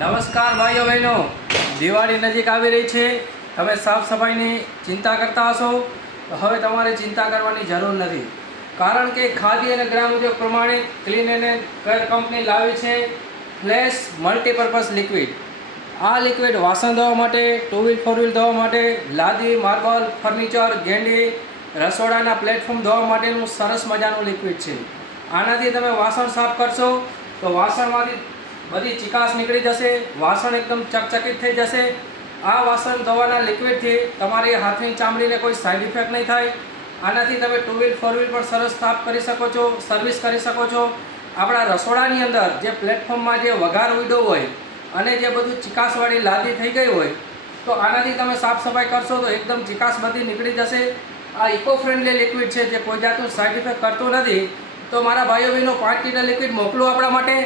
નમસ્કાર ભાઈઓ બહેનો, દિવાળી નજીક આવી રહી છે. તમે સાફ સફાઈની ચિંતા કરતા હશો તો હવે તમારે ચિંતા કરવાની જરૂર નથી, કારણ કે ખાદી અને ગ્રામ ઉદ્યોગ પ્રમાણિત ક્લીન એન્ડ કેર કંપની લાવી છે ફ્લેશ મલ્ટીપર્પઝ લિક્વિડ. આ લિક્વિડ વાસણ ધોવા માટે, ટુ વ્હીલ ફોર વ્હીલ ધોવા માટે, લાદી, માર્બલ, ફર્નિચર, ગેંડી, રસોડાના પ્લેટફોર્મ ધોવા માટેનું સરસ મજાનું લિક્વિડ છે. આનાથી તમે વાસણ સાફ કરશો તો વાસણમાંથી બધી ચીકાશ નીકળી જશે, વાસણ એકદમ ચકચકિત થઈ જશે. આ વાસણ ધોવાના લિક્વિડથી તમારી હાથની ચામડીને કોઈ સાઈડ ઇફેક્ટ નહીં થાય. આનાથી તમે ટુ વ્હીલ ફોર વ્હીલ પર સરસ સાફ કરી શકો છો, સર્વિસ કરી શકો છો. આપણા રસોડાની અંદર જે પ્લેટફોર્મમાં જે વઘાર ઉડ્યો હોય અને જે બધું ચીકાશવાળી લાદી થઈ ગઈ હોય તો આનાથી તમે સાફ સફાઈ કરશો તો એકદમ ચીકાશ બધી નીકળી જશે. આ ઇકો ફ્રેન્ડલી લિક્વિડ છે જે કોઈ જાતનું સાઈડ ઇફેક્ટ કરતું નથી. તો મારા ભાઈઓ બહેનો 5 લિટર લિક્વિડ મોકલો આપણા માટે.